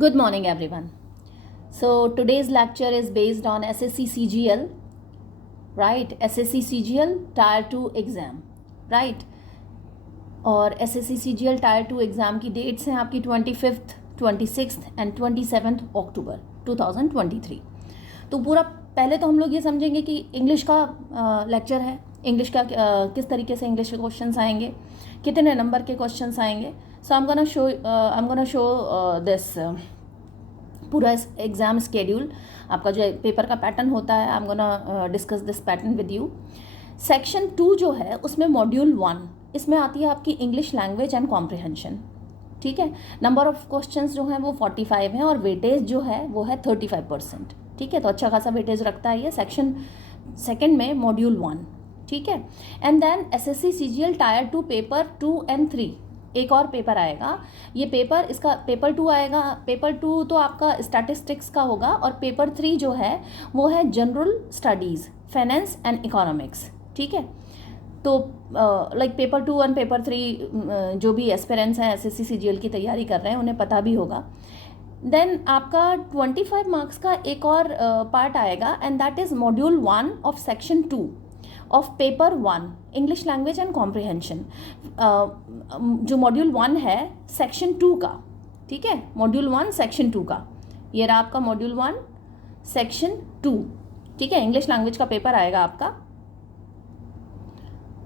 Good morning, everyone. So, today's lecture is based on SSC CGL, right? SSC CGL Tier 2 exam, right? और SSC CGL Tier 2 exam की dates हैं आपकी 25th, 26th and 27th अक्टूबर 2023। तो पूरा पहले तो हम लोग ये समझेंगे कि इंग्लिश का लेक्चर है, इंग्लिश का किस तरीके से इंग्लिश के क्वेश्चंस आएंगे, कितने नंबर के क्वेश्चंस आएंगे। So I am gonna show this पूरा एग्ज़ाम स्केड्यूल, आपका जो पेपर का पैटर्न होता है। I am gonna discuss this pattern with you. Section 2 जो है उसमें मॉड्यूल 1, इसमें आती है आपकी इंग्लिश लैंग्वेज एंड कॉम्प्रिहेंशन। ठीक है, नंबर ऑफ क्वेश्चंस जो हैं वो 45 हैं और वेटेज जो है वो है 35%। ठीक है, तो अच्छा खासा वेटेज रखता है ये सेक्शन सेकेंड में मॉड्यूल 1। ठीक है, and then SSC CGL Tier 2 paper 2 and 3 एक और पेपर आएगा। ये पेपर, इसका पेपर 2 आएगा। पेपर 2 तो आपका स्टैटिस्टिक्स का होगा और पेपर 3 जो है वो है general studies, finance and economics. ठीक है, तो लाइक पेपर 2 एंड पेपर 3 जो भी एस्पिरेंट्स हैं SSC CGL की तैयारी कर रहे हैं उन्हें पता भी होगा। देन आपका 25 मार्क्स का एक और पार्ट आएगा and that is module 1 of section 2 of paper 1 English language and comprehension. जो मॉड्यूल 1 है सेक्शन 2 का। ठीक है, मॉड्यूल 1 सेक्शन 2 का, ये रहा आपका मॉड्यूल 1 सेक्शन 2। ठीक है, इंग्लिश लैंग्वेज का पेपर आएगा आपका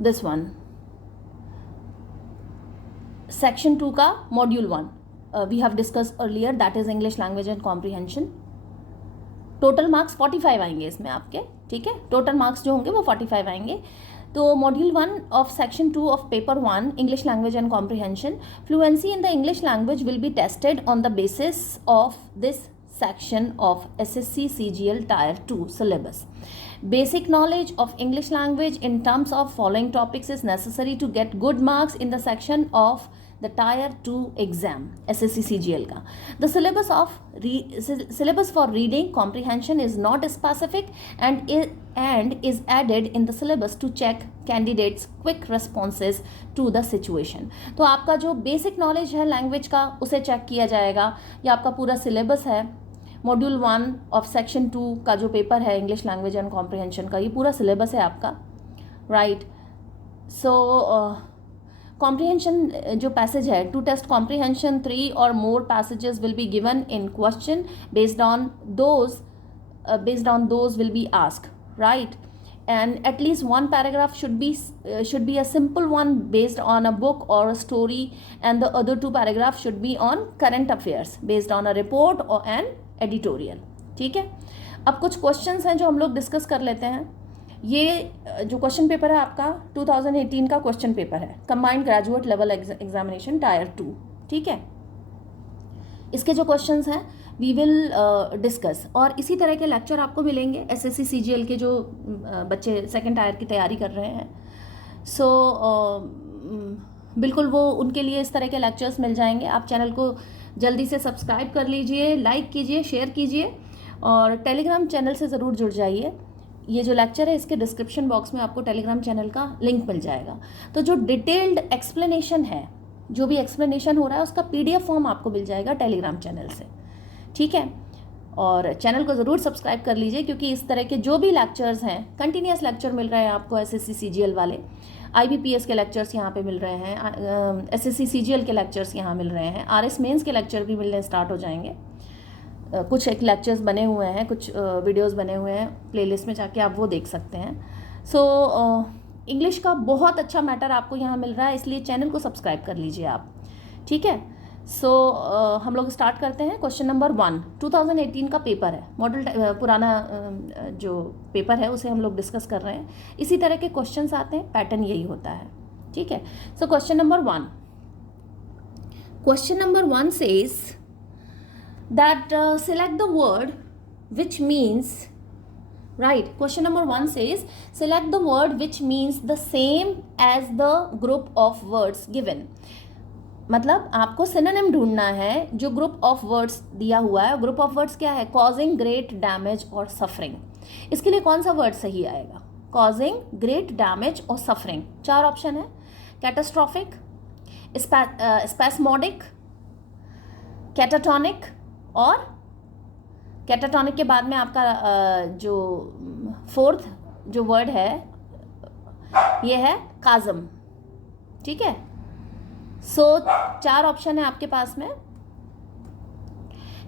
दिस वन, सेक्शन 2 का module 1 we have discuss earlier, that is English language and comprehension. Total marks 45 आएंगे इसमें आपके। ठीक है, टोटल मार्क्स जो होंगे वो 45 आएंगे। तो module 1 of section 2 of paper 1 English language and comprehension, fluency in the English language will be tested on the basis of this section of SSC CGL Tier 2 syllabus. Basic knowledge of English language in terms of following topics is necessary to get good marks in the section of the Tier 2 exam SSC CGL का। The syllabus for reading comprehension is not specific and is added in the syllabus to check candidates quick responses to the situation। तो आपका जो basic knowledge है language का उसे check किया जाएगा। ये आपका पूरा सिलेबस है मॉड्यूल 1 ऑफ सेक्शन 2 का जो पेपर है इंग्लिश लैंग्वेज एंड कॉम्प्रिहेंशन का, ये पूरा सिलेबस है आपका, राइट। सो कॉम्प्रिहेंशन जो पैसेज है, to test comprehension 3 or more passages will be given in question based on those will be asked, right. And at least one paragraph should be a simple one based on a book or a story, and the other 2 paragraphs should be on current affairs based on a report or an editorial। ठीक है, अब कुछ questions हैं जो हम लोग discuss कर लेते हैं। ये जो क्वेश्चन पेपर है आपका 2018 का क्वेश्चन पेपर है, combined graduate level examination Tier 2। ठीक है, इसके जो क्वेश्चंस हैं वी विल डिस्कस, और इसी तरह के लेक्चर आपको मिलेंगे SSC CGL के जो बच्चे सेकंड टायर की तैयारी कर रहे हैं। सो बिल्कुल वो उनके लिए इस तरह के लेक्चर्स मिल जाएंगे। आप चैनल को जल्दी से सब्सक्राइब कर लीजिए, लाइक कीजिए, शेयर कीजिए और टेलीग्राम चैनल से ज़रूर जुड़ जाइए। ये जो लेक्चर है इसके डिस्क्रिप्शन बॉक्स में आपको टेलीग्राम चैनल का लिंक मिल जाएगा। तो जो डिटेल्ड एक्सप्लेनेशन है, जो भी एक्सप्लेनेशन हो रहा है उसका PDF फॉर्म आपको मिल जाएगा टेलीग्राम चैनल से। ठीक है, और चैनल को ज़रूर सब्सक्राइब कर लीजिए क्योंकि इस तरह के जो भी लेक्चर्स हैं, कंटिन्यूस लेक्चर मिल रहे हैं आपको SSC CGL वाले। IBPS के लेक्चर्स यहाँ पे मिल रहे हैं, SSC CGL के लेक्चर्स यहाँ मिल रहे हैं, RS मेंस के लेक्चर भी मिलने स्टार्ट हो जाएंगे। कुछ एक लेक्चर्स बने हुए हैं, कुछ वीडियोस बने हुए हैं, प्लेलिस्ट में जाके आप वो देख सकते हैं। सो इंग्लिश का बहुत अच्छा मैटर आपको यहाँ मिल रहा है, इसलिए चैनल को सब्सक्राइब कर लीजिए आप। ठीक है, सो हम लोग स्टार्ट करते हैं। क्वेश्चन नंबर 1 2018 का पेपर है, मॉडल पुराना जो पेपर है उसे हम लोग डिस्कस कर रहे हैं। इसी तरह के क्वेश्चंस आते हैं, पैटर्न यही होता है। ठीक है, so question number 1 says that select the word which means, right, question number 1 says select the word which means the same as the group of words given। मतलब आपको सिनोनिम ढूंढना है जो ग्रुप ऑफ वर्ड्स दिया हुआ है। Group of words क्या है? कॉजिंग ग्रेट डैमेज और सफरिंग। इसके लिए कौन सा वर्ड सही आएगा? कॉजिंग ग्रेट डैमेज और सफरिंग। 4 ऑप्शन है, कैटास्ट्रॉफिक, स्पैस्मोडिक, कैटाटोनिक और कैटाटॉनिक के बाद में आपका जो फोर्थ जो वर्ड है ये है काज़म, ठीक है। सो 4 ऑप्शन है आपके पास में,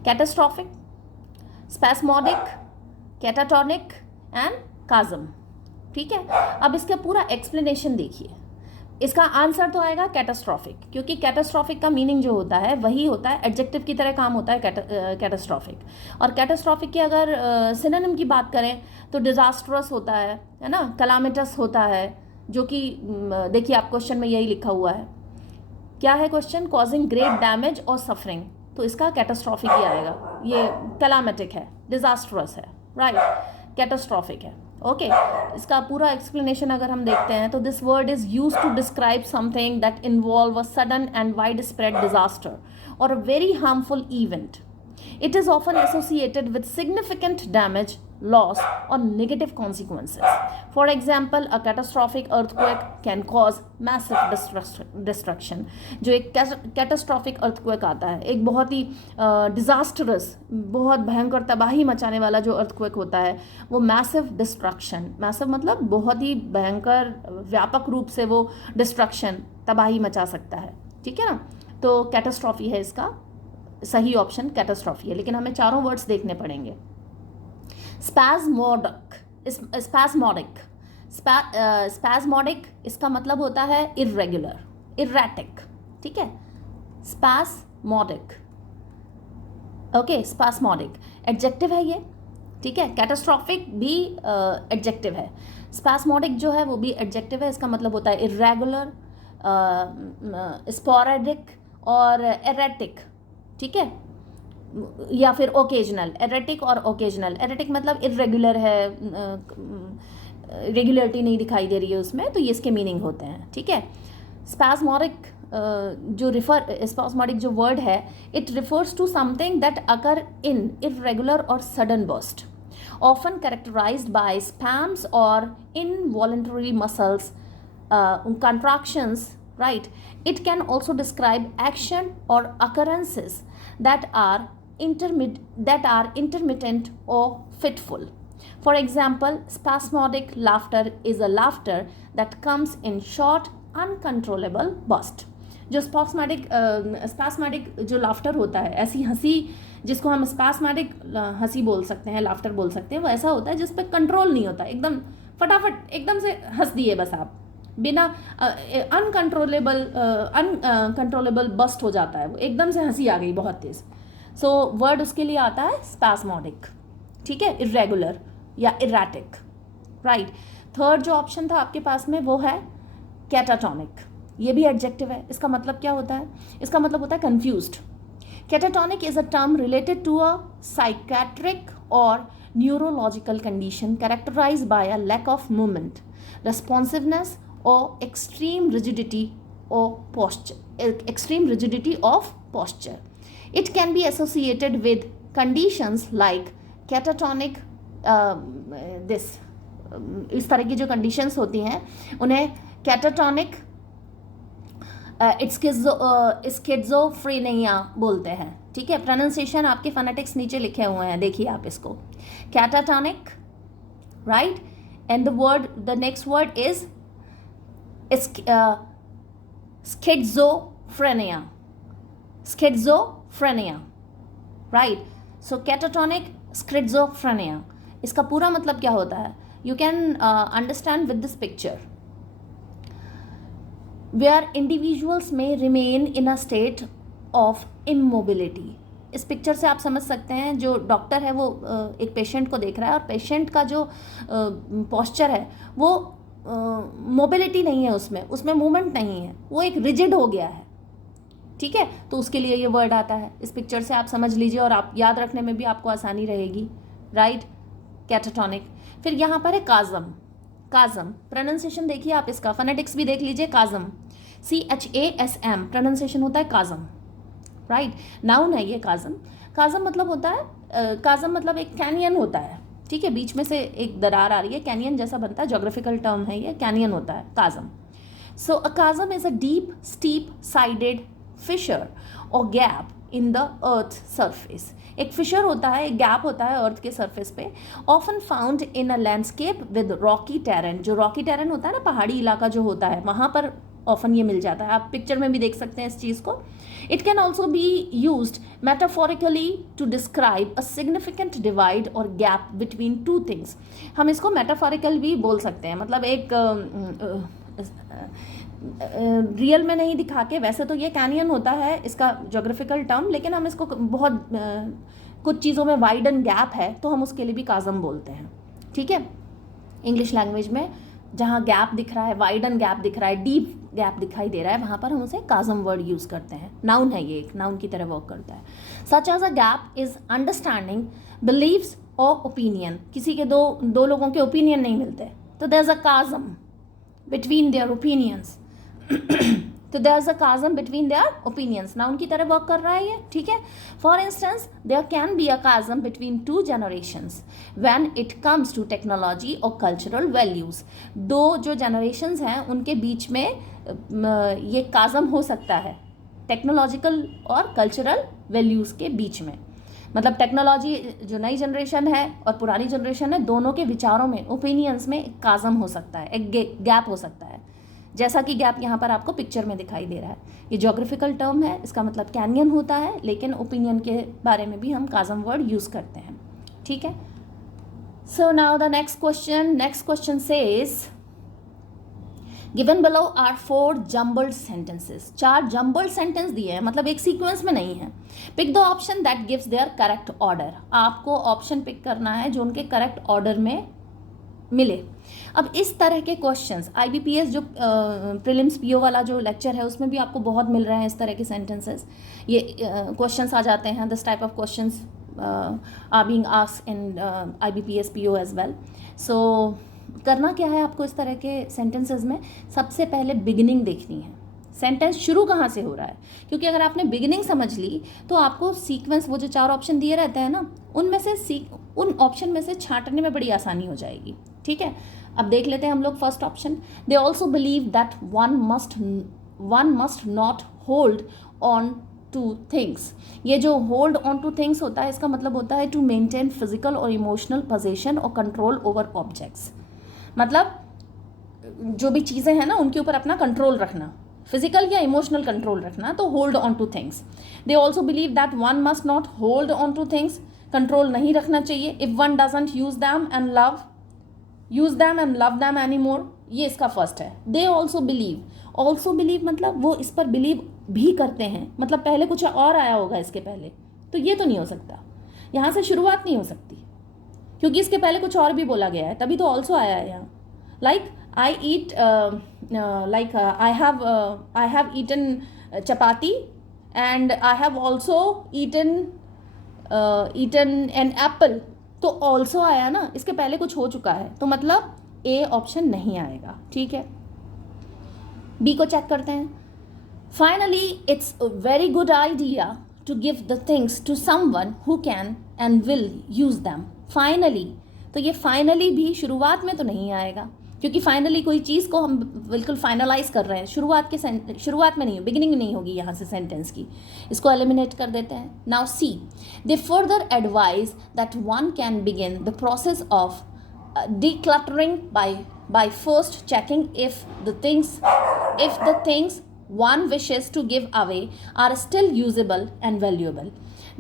कैटास्ट्रॉफिक, स्पैस्मोडिक, कैटाटॉनिक एंड काज़म, ठीक है। अब इसका पूरा एक्सप्लेनेशन देखिए। इसका आंसर तो आएगा कैटास्ट्रॉफिक, क्योंकि कैटास्ट्रॉफिक का मीनिंग जो होता है वही होता है, एडजेक्टिव की तरह काम होता है कैटास्ट्रॉफिक। और कैटास्ट्रॉफिक की अगर सिनोनिम की बात करें तो डिजास्ट्रस होता है ना, कलामिटस होता है, जो कि देखिए आप क्वेश्चन में यही लिखा हुआ है। क्या है क्वेश्चन? कॉजिंग ग्रेट डैमेज और सफरिंग, तो इसका कैटास्ट्रॉफिक ही आएगा। ये कलामेटिक है, डिजास्ट्रस है, राइट, कैटास्ट्रॉफिक है, ओके। इसका पूरा एक्सप्लेनेशन अगर हम देखते हैं तो this word is used to describe something that involve a sudden and wide spread disaster or a very harmful event. It is often associated with significant damage, loss, or negative consequences. For example, a catastrophic earthquake can cause massive destruction. जो एक catastrophic earthquake आता है, एक बहुत ही disastrous, बहुत भयंकर तबाही मचाने वाला जो earthquake होता है, वो massive destruction, massive मतलब बहुत ही भयंकर व्यापक रूप से वो destruction, तबाही मचा सकता है, ठीक है ना। तो कैटास्ट्रॉफी है इसका सही ऑप्शन, कैटास्ट्रॉफी है। लेकिन हमें चारों वर्ड्स देखने पड़ेंगे। स्पैस्मोडिक इसका मतलब होता है इर्रेगुलर, इर्रेटिक, ठीक है। स्पैस्मोडिक, ओके, स्पैस्मोडिक एडजेक्टिव है ये, ठीक है। कैटास्ट्रॉफिक भी एडजेक्टिव है, स्पैस्मोडिक जो है वो भी एडजेक्टिव है। इसका मतलब होता है इर्रेगुलर, स्पोरेडिक और एरेटिक, ठीक है, या फिर ओकेजनल। एरेटिक और ओकेजनल, एरेटिक मतलब इर्रेगुलर है, रेगुलरिटी नहीं दिखाई दे रही है उसमें, तो ये इसके मीनिंग होते हैं, ठीक है। स्पैस्मोडिक स्पैस्मोडिक जो वर्ड है, it refers to something that occur in irregular or sudden burst, often characterized by spasms or involuntary muscles contractions, right? It can also describe action or occurrences that are intermittent or fitful. For example, spasmodic laughter is a laughter that comes in short, uncontrollable burst. जो spasmodic जो laughter होता है, ऐसी हंसी जिसको हम spasmodic हंसी बोल सकते हैं, लाफ्टर बोल सकते हैं, वो ऐसा होता है जिस पर कंट्रोल नहीं होता, एकदम फटाफट एकदम से हंस दिए बस आप, बिना अनकंट्रोलेबल बस्ट हो जाता है, वो एकदम से हंसी आ गई बहुत तेज। सो वर्ड उसके लिए आता है स्पैस्मोडिक, ठीक है, इर्रेगुलर या इरेटिक, राइट। थर्ड जो ऑप्शन था आपके पास में वो है कैटाटॉनिक, ये भी एडजेक्टिव है। इसका मतलब क्या होता है? इसका मतलब होता है confused. Catatonic is a term related to a psychiatric or neurological condition characterized by a lack of movement, responsiveness or extreme rigidity of posture. It can be associated with conditions like catatonic इस तरह की जो conditions होती हैं उन्हें कैटाटॉनिक schizophrenia बोलते हैं, ठीक है। प्रोनाउंसिएशन आपके फोनेटिक्स नीचे लिखे हुए हैं, देखिए आप इसको, catatonic, right, and the next word is schizophrenia, right? So catatonic schizophrenia, इसका पूरा मतलब क्या होता है? You can understand with this picture, where individuals may remain in a state of immobility. इस पिक्चर से आप समझ सकते हैं, जो डॉक्टर है वो एक पेशेंट को देख रहा है और पेशेंट का जो पोस्चर है वो मोबिलिटी नहीं है, उसमें मूवमेंट नहीं है, वो एक रिजिड हो गया है, ठीक है। तो उसके लिए ये वर्ड आता है। इस पिक्चर से आप समझ लीजिए और आप याद रखने में भी आपको आसानी रहेगी, राइट, कैटाटॉनिक। फिर यहाँ पर है काज़म, प्रोनाउंसिएशन देखिए आप इसका, फोनेटिक्स भी देख लीजिए, काज़म, CHASM प्रोनाउंसिएशन होता है काज़म, राइट। नाउन है ये काज़म मतलब होता है, काज़म मतलब एक कैनियन होता है, ठीक है, बीच में से एक दरार आ रही है, कैनियन जैसा बनता है, जोग्राफिकल टर्म है ये, कैनियन होता है chasm. So a chasm is a deep steep sided fissure or gap in the earth surface. एक फिशर होता है, एक गैप होता है अर्थ के सरफेस पे, often found in a landscape with Rocky terrain. जो रॉकी टेरेन होता है ना, पहाड़ी इलाका जो होता है, वहाँ पर ऑफन ये मिल जाता है। आप पिक्चर में भी देख सकते हैं इस चीज़ को। It can also be used metaphorically to describe a significant divide or gap between two things. हम इसको मेटाफोरिकल भी बोल सकते हैं, मतलब एक रियल में नहीं दिखा के। वैसे तो ये कैनियन होता है इसका जोग्राफिकल टर्म, लेकिन हम इसको बहुत कुछ चीज़ों में वाइडन गैप है तो हम उसके लिए भी काज़म बोलते हैं, ठीक है। इंग्लिश लैंग्वेज में जहाँ गैप दिख रहा है, वाइडन गैप दिख रहा है, डीप गैप दिखाई दे रहा है, वहाँ पर हम उसे काज़म वर्ड यूज़ करते हैं। नाउन है ये, एक नाउन की तरह वर्क करता है। Such as a gap is understanding, beliefs or opinion. किसी के दो लोगों के ओपिनियन नहीं मिलते तो there is a chasm between their opinions. तो there is a chasm between their opinions, noun की तरह वर्क कर रहा है ये, ठीक है। For instance there can be a chasm between two generations when it comes to technology or cultural values. दो जो जनरेशंस हैं उनके बीच में ये काज़म हो सकता है टेक्नोलॉजिकल और कल्चरल वैल्यूज़ के बीच में। मतलब टेक्नोलॉजी जो नई जनरेशन है और पुरानी जनरेशन है, दोनों के विचारों में, ओपिनियंस में एक काज़म हो सकता है, एक गैप हो सकता है, जैसा कि गैप यहाँ पर आपको पिक्चर में दिखाई दे रहा है। ये ज्योग्राफिकल टर्म है, इसका मतलब कैनियन होता है, लेकिन ओपिनियन के बारे में भी हम काज़म वर्ड यूज़ करते हैं, ठीक है। So now the next question says given below are 4 jumbled sentences. 4 jumbled sentence दिए हैं, मतलब एक सीक्वेंस में नहीं है। Pick the option that gives their correct order. आपको ऑप्शन पिक करना है जो उनके करेक्ट ऑर्डर में मिले। अब इस तरह के क्वेश्चंस IBPS जो प्रीलिम्स PO वाला जो लेक्चर है उसमें भी आपको बहुत मिल रहे हैं इस तरह के सेंटेंसेस। ये क्वेश्चंस आ जाते हैं, this type of questions are being asked in IBPS PO as well. So करना क्या है आपको इस तरह के सेंटेंसेस में, सबसे पहले बिगिनिंग देखनी है, सेंटेंस शुरू कहाँ से हो रहा है। क्योंकि अगर आपने बिगिनिंग समझ ली तो आपको सीक्वेंस, वो जो 4 ऑप्शन दिए रहते हैं ना, उनमें से उन ऑप्शन में से छांटने में बड़ी आसानी हो जाएगी, ठीक है। अब देख लेते हैं हम लोग first option. They also believe that one must not hold on two things. ये जो होल्ड ऑन टू थिंग्स होता है, इसका मतलब होता है टू मेंटेन फिजिकल और इमोशनल पोजेशन और कंट्रोल ओवर ऑब्जेक्ट्स। मतलब जो भी चीज़ें हैं ना उनके ऊपर अपना कंट्रोल रखना, फिजिकल या इमोशनल कंट्रोल रखना, तो hold on two things. They also believe that one must not hold on two things, control नहीं रखना चाहिए। If one doesn't use them and love them any more, ये इसका फर्स्ट है। दे ऑल्सो बिलीव मतलब वो इस पर बिलीव भी करते हैं, मतलब पहले कुछ और आया होगा इसके पहले, तो ये तो नहीं हो सकता, यहाँ से शुरुआत नहीं हो सकती, क्योंकि इसके पहले कुछ और भी बोला गया है, तभी तो ऑल्सो आया है यहाँ। Like I eat I have eaten chapati and I have also eaten an apple, तो also आया ना, इसके पहले कुछ हो चुका है, तो मतलब A ऑप्शन नहीं आएगा, ठीक है। B को चेक करते हैं। Finally, it's a very good idea to give the things to someone who can and will use them. Finally, तो ये फाइनली भी शुरुआत में तो नहीं आएगा, क्योंकि फाइनली कोई चीज़ को हम बिल्कुल फाइनलाइज कर रहे हैं, शुरुआत में नहीं, बिगिनिंग नहीं होगी यहाँ से सेंटेंस की, इसको एलिमिनेट कर देते हैं। Now see, they further advise that one can begin the process of decluttering by first checking if the things one wishes to give away are still usable and valuable.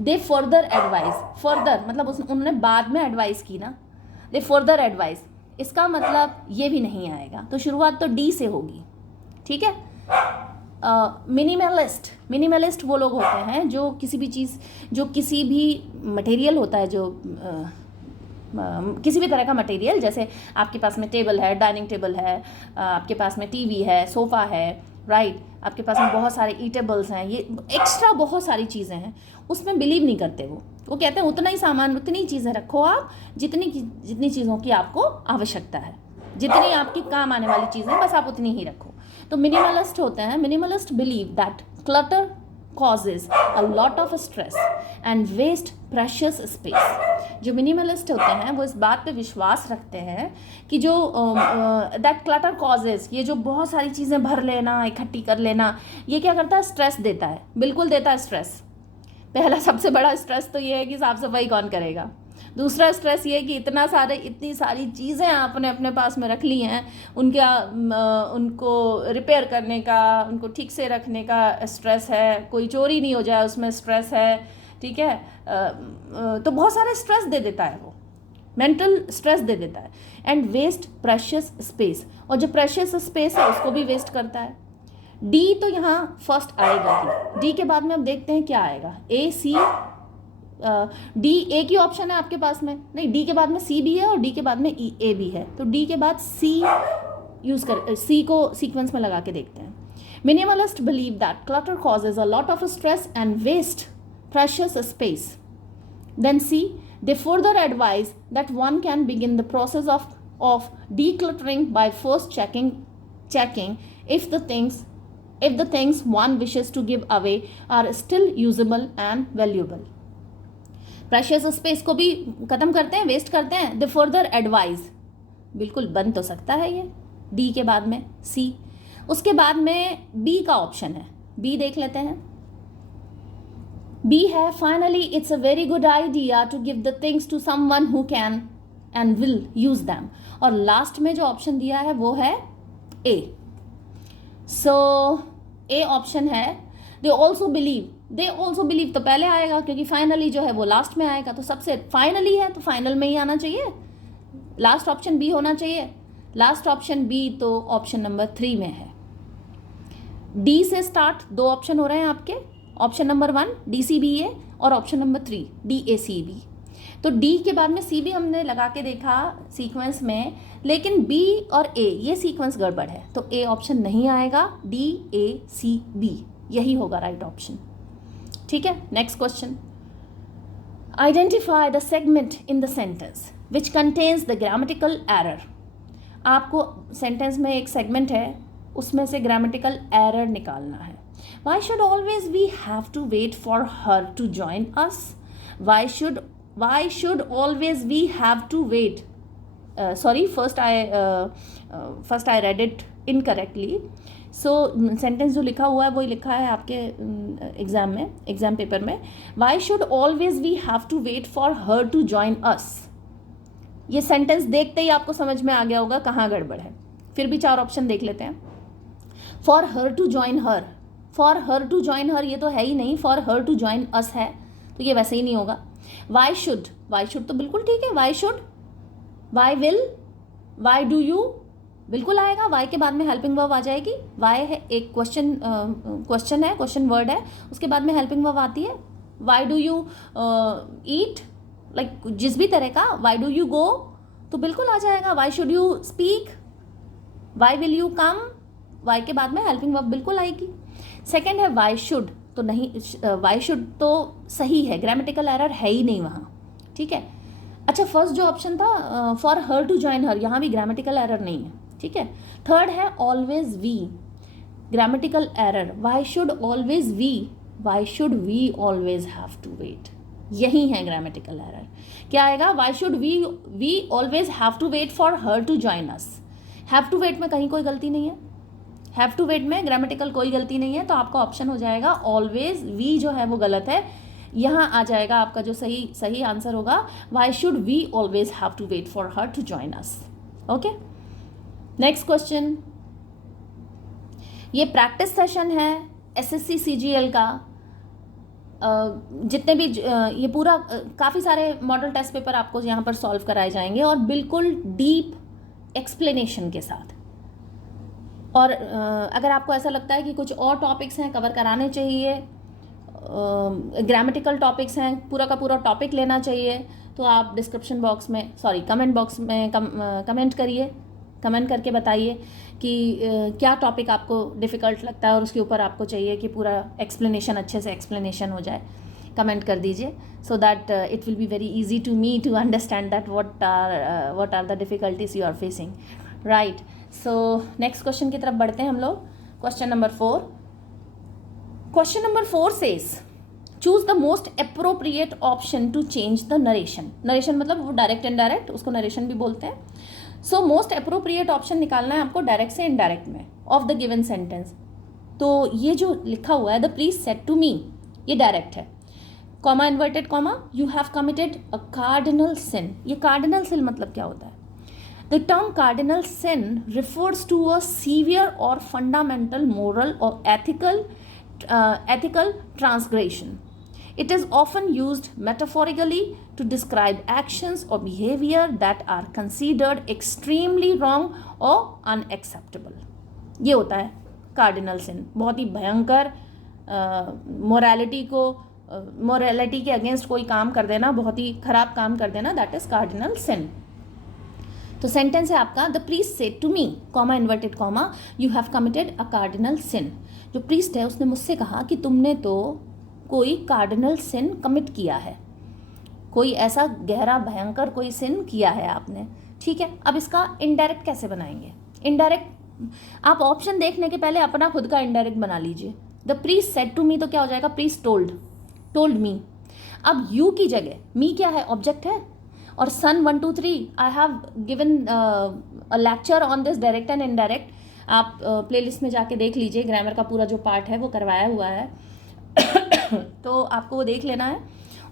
They further advise, further मतलब उन्होंने बाद में advice की ना, they further advise, इसका मतलब ये भी नहीं आएगा, तो शुरुआत तो D से होगी, ठीक है। मिनिमलिस्ट वो लोग होते हैं जो किसी भी मटेरियल होता है, जो किसी भी तरह का मटेरियल, जैसे आपके पास में टेबल है, डाइनिंग टेबल है, आपके पास में टीवी है, सोफ़ा है, राइट, आपके पास में बहुत सारे ईटेबल्स हैं, ये एक्स्ट्रा बहुत सारी चीज़ें हैं, उसमें बिलीव नहीं करते वो कहते हैं उतना ही सामान, उतनी चीज़ें रखो आप जितनी चीज़ों की आपको आवश्यकता है, जितनी आपकी काम आने वाली चीज़ें बस आप उतनी ही रखो। तो मिनिमलिस्ट होते हैं, minimalist believe that clutter causes a lot of stress and waste precious space. जो मिनिमलिस्ट होते हैं वो इस बात पे विश्वास रखते हैं कि जो that clutter causes, ये जो बहुत सारी चीज़ें भर लेना, इकट्ठी कर लेना, ये क्या करता है, स्ट्रेस देता है, बिल्कुल देता है स्ट्रेस, पहला सबसे बड़ा स्ट्रेस तो ये है कि साफ सफाई कौन करेगा। दूसरा स्ट्रेस ये है कि इतनी सारी चीज़ें आपने अपने पास में रख ली हैं, उनको रिपेयर करने का, उनको ठीक से रखने का स्ट्रेस है, कोई चोरी नहीं हो जाए उसमें स्ट्रेस है, ठीक है। तो बहुत सारे स्ट्रेस दे देता है, वो मेंटल स्ट्रेस दे देता है। एंड वेस्ट प्रेशियस स्पेस, और जो प्रेशियस स्पेस है उसको भी वेस्ट करता है। डी तो यहाँ फर्स्ट आएगा ही, डी के बाद में अब देखते हैं क्या आएगा। ए सी डी, एक ही ऑप्शन है आपके पास में, नहीं डी के बाद में सी भी है और डी के बाद में ए भी है, तो डी के बाद सी यूज कर, सी को सीक्वेंस में लगा के देखते हैं। Minimalist believe that clutter causes a lot of stress and waste precious space. Then see, they further advise that one can begin the process of decluttering by first checking if the things one wishes to give away are still usable and valuable. Precious space को भी ख़त्म करते हैं, waste करते हैं। The further advise, बिल्कुल बन तो सकता है ये, डी के बाद में सी। उसके बाद में बी का ऑप्शन है, बी देख लेते हैं। बी है, finally it's a very good idea to give the things to someone who can and will use them. और लास्ट में जो ऑप्शन दिया है वो है ए। सो ए ऑप्शन है। दे ऑल्सो बिलीव तो पहले आएगा, क्योंकि फाइनली जो है वो लास्ट में आएगा, तो सबसे फाइनली है तो फाइनल में ही आना चाहिए, लास्ट ऑप्शन बी होना चाहिए। लास्ट ऑप्शन बी तो ऑप्शन नंबर 3 में है। डी से स्टार्ट 2 ऑप्शन हो रहे हैं आपके, ऑप्शन नंबर 1 DCBA और ऑप्शन नंबर 3 DACB। तो डी के बाद में सी भी हमने लगा के देखा सीक्वेंस में, लेकिन बी और ए ये सीक्वेंस गड़बड़ है, तो ए ऑप्शन नहीं आएगा, DACB यही होगा राइट ऑप्शन। ठीक है, next question. Identify the segment in the sentence which contains the grammatical error. आपको सेंटेंस में एक सेगमेंट है, उसमें से ग्रामेटिकल एरर निकालना है। Why should always we have to wait for her to join us? Why should always we have to wait? First I read it incorrectly. So sentence जो लिखा हुआ है वही लिखा है आपके एग्जाम पेपर में। Why should always we have to wait for her to join us? ये सेंटेंस देखते ही आपको समझ में आ गया होगा कहाँ गड़बड़ है। फिर भी 4 ऑप्शन देख लेते हैं। For her to join her, for her to join her ये तो है ही नहीं, for her to join us है, तो ये वैसे ही नहीं होगा। वाई शुड तो बिल्कुल ठीक है। Why should, why will, why do you बिल्कुल आएगा, वाई के बाद में हेल्पिंग वर्ब आ जाएगी। वाई है एक क्वेश्चन वर्ड है, उसके बाद में हेल्पिंग वर्ब आती है। Y do you eat, like जिस भी तरह का। वाई डू यू गो तो बिल्कुल आ जाएगा। Why should you speak, why will you come, why के बाद में हेल्पिंग वर्ब बिल्कुल आएगी। सेकेंड है वाई शुड, तो नहीं, वाई शुड तो सही है, ग्रामेटिकल एरर है ही नहीं वहाँ। ठीक है, अच्छा फर्स्ट जो ऑप्शन था for her to join her, यहाँ भी ग्रामेटिकल एरर नहीं है। ठीक है, थर्ड है always we, grammatical error. Why should always we, why should we always have to wait, यही है ग्रामेटिकल एरर। क्या आएगा? Why should we always have to wait for her to join us. Have to wait में कहीं कोई गलती नहीं है, हैव टू वेट में ग्रामेटिकल कोई गलती नहीं है, तो आपका ऑप्शन हो जाएगा ऑलवेज। वी जो है वो गलत है, यहाँ आ जाएगा आपका जो सही आंसर होगा, why should we always have to wait for her to join us. Okay, next question. ये प्रैक्टिस सेशन है SSC CGL का। जितने भी ये पूरा काफ़ी सारे मॉडल टेस्ट पेपर आपको यहाँ पर सॉल्व कराए जाएंगे, और बिल्कुल डीप एक्सप्लेनेशन के साथ। और अगर आपको ऐसा लगता है कि कुछ और टॉपिक्स हैं कवर कराने चाहिए, ग्रामेटिकल टॉपिक्स हैं, पूरा का पूरा टॉपिक लेना चाहिए, तो आप डिस्क्रिप्शन बॉक्स में कमेंट बॉक्स में कमेंट करिए, कमेंट करके बताइए कि क्या टॉपिक आपको डिफ़िकल्ट लगता है और उसके ऊपर आपको चाहिए कि पूरा एक्सप्लेनेशन, अच्छे से एक्सप्लेनेशन हो जाए। कमेंट कर दीजिए, so that it will be very easy to me to understand that what are the difficulties you are facing, right. So next question की तरफ बढ़ते हैं हम लोग। Question number 4 says choose the most appropriate option to change the narration. Narration मतलब वो direct indirect, उसको narration भी बोलते हैं। सो मोस्ट अप्रोप्रिएट ऑप्शन निकालना है आपको डायरेक्ट से इनडायरेक्ट में ऑफ द गिवन सेंटेंस। तो ये जो लिखा हुआ है the priest said to me, ये डायरेक्ट है। Comma inverted comma, you have committed a cardinal sin. ये कार्डिनल सिन मतलब क्या होता है? The term cardinal sin refers to a severe और fundamental moral or ethical transgression. It is often used metaphorically to describe actions or behavior that are considered extremely wrong or unacceptable. ये होता है cardinal सिन, बहुत ही भयंकर morality के against कोई काम कर देना, बहुत ही खराब काम कर देना, दैट इज कार्डिनल सिन। तो सेंटेंस है आपका, the priest said to me, comma inverted comma, you have committed a cardinal sin. जो प्रीस्ट है उसने मुझसे कहा कि तुमने तो कोई कार्डिनल सिन कमिट किया है, कोई ऐसा गहरा भयंकर कोई सिन किया है आपने। ठीक है, अब इसका इनडायरेक्ट कैसे बनाएंगे? इनडायरेक्ट आप ऑप्शन देखने के पहले अपना खुद का इनडायरेक्ट बना लीजिए। The priest said to me तो क्या हो जाएगा? Priest told me. अब यू की जगह मी क्या है? ऑब्जेक्ट है। और सन 1 2 3 I have given a lecture on this direct and indirect. आप प्लेलिस्ट में जाके देख लीजिए, ग्रामर का पूरा जो पार्ट है वो करवाया हुआ है तो आपको वो देख लेना है।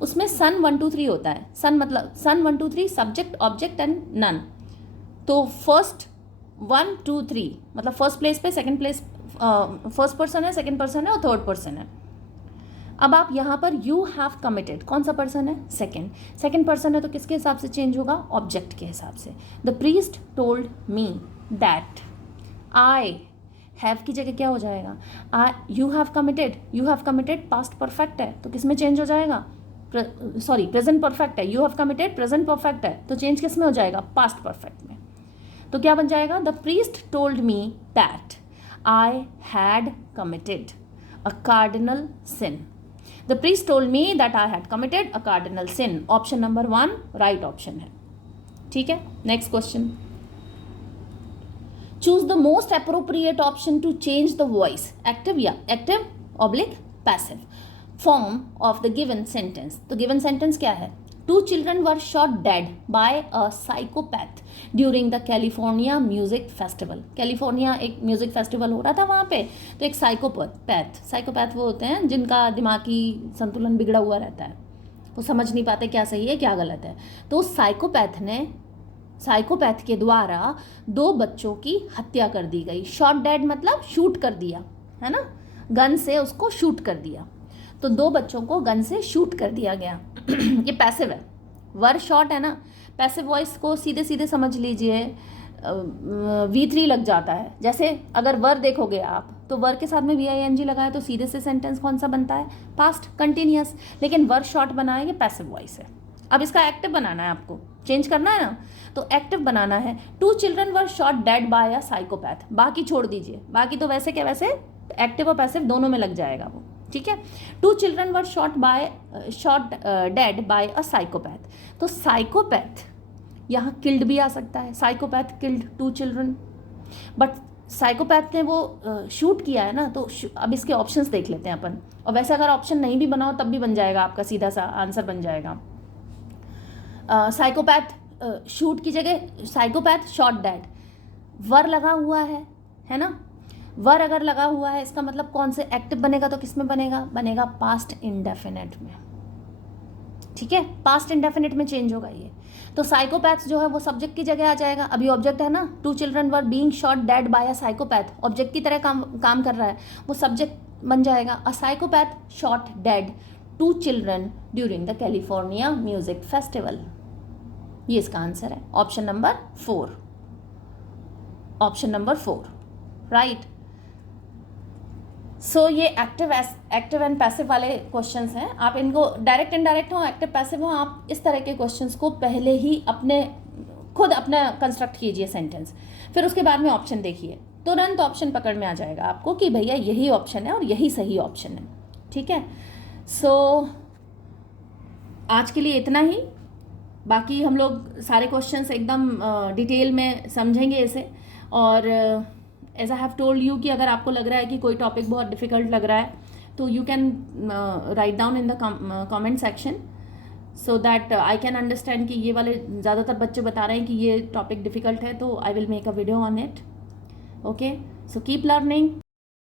उसमें सन 1 2 3 होता है। सन मतलब सन 1 2 3 सब्जेक्ट ऑब्जेक्ट एंड नन। तो फर्स्ट 1 2 3 मतलब फर्स्ट प्लेस पे, सेकंड प्लेस फर्स्ट पर्सन है, सेकंड पर्सन है और थर्ड पर्सन है। अब आप यहाँ पर यू हैव कमिटेड, कौन सा पर्सन है? सेकंड पर्सन है, तो किसके हिसाब से चेंज होगा? ऑब्जेक्ट के हिसाब से। The priest told me that, I have की जगह क्या हो जाएगा? You have committed past perfect है, तो किस में चेंज हो जाएगा? सॉरी प्रेजेंट परफेक्ट है, you have committed present perfect है, तो चेंज किस में हो जाएगा? पास्ट परफेक्ट में। तो क्या बन जाएगा? The priest told me that I had committed a cardinal sin. The priest told me that I had committed a cardinal sin. Option number 1 right option है। ठीक है, next question. Choose the most appropriate option to change the voice, active / passive form of the given sentence. तो given sentence क्या है? 2 children were shot dead by a psychopath during the California Music Festival. California एक music festival हो रहा था वहाँ पे, तो एक साइकोपैथ वो होते हैं जिनका दिमागी संतुलन बिगड़ा हुआ रहता है, वो समझ नहीं पाते क्या सही है क्या गलत है। तो साइकोपैथ के द्वारा 2 बच्चों की हत्या कर दी गई। शॉट डेड मतलब शूट कर दिया, है ना, गन से उसको शूट कर दिया। तो 2 बच्चों को गन से शूट कर दिया गया ये पैसिव है, वर शॉट है ना। पैसिव वॉइस को सीधे सीधे समझ लीजिए, V3 लग जाता है। जैसे अगर वर देखोगे आप, तो वर के साथ में VING लगा है, तो सीधे से सेंटेंस कौन सा बनता है? Past continuous. लेकिन वर शॉट बना है, ये पैसिव वॉइस है। अब इसका एक्टिव बनाना है, आपको चेंज करना है ना, तो एक्टिव बनाना है। 2 children were shot dead by a psychopath. बाकी छोड़ दीजिए, बाकी तो वैसे क्या वैसे एक्टिव और पैसिव दोनों में लग जाएगा वो। ठीक है, 2 children were shot dead by a psychopath. तो साइकोपैथ यहाँ किल्ड भी आ सकता है, psychopath killed 2 children, but psychopath ने वो शूट किया है ना। तो अब इसके ऑप्शंस देख लेते हैं अपन, और वैसे अगर ऑप्शन नहीं भी बनाओ तब भी बन जाएगा, आपका सीधा सा आंसर बन जाएगा। साइकोपैथ शूट की जगह साइकोपैथ शॉट डेड, वर लगा हुआ है ना। वर अगर लगा हुआ है, इसका मतलब कौन से एक्टिव बनेगा? तो किस में बनेगा पास्ट इंडेफिनेट में। ठीक है, पास्ट इंडेफिनेट में चेंज होगा ये। तो साइकोपैथ जो है वो सब्जेक्ट की जगह आ जाएगा। अभी ऑब्जेक्ट है ना, 2 children were being shot dead by a psychopath, object की तरह काम कर रहा है, वो सब्जेक्ट बन जाएगा। A psychopath shot dead 2 children during the California music festival. ये इसका आंसर है, option number 4। Option number 4 right. So ये एक्टिव एंड पैसिव वाले क्वेश्चंस हैं। आप इनको डायरेक्ट इनडायरेक्ट हो, एक्टिव पैसिव हो, आप इस तरह के क्वेश्चंस को पहले ही खुद अपना कंस्ट्रक्ट कीजिए सेंटेंस, फिर उसके बाद में ऑप्शन देखिए, तुरंत ऑप्शन पकड़ में आ जाएगा आपको कि भैया यही ऑप्शन है और यही सही ऑप्शन है। ठीक है, सो आज के लिए इतना ही। बाकी हम लोग सारे क्वेश्चंस एकदम डिटेल में समझेंगे इसे। और as I have told you कि अगर आपको लग रहा है कि कोई टॉपिक बहुत डिफ़िकल्ट लग रहा है, तो you can write down in the comment section, so that I can understand कि ये वाले ज़्यादातर बच्चे बता रहे हैं कि ये टॉपिक डिफ़िकल्ट है, तो I will make a video on it. Okay, so keep learning.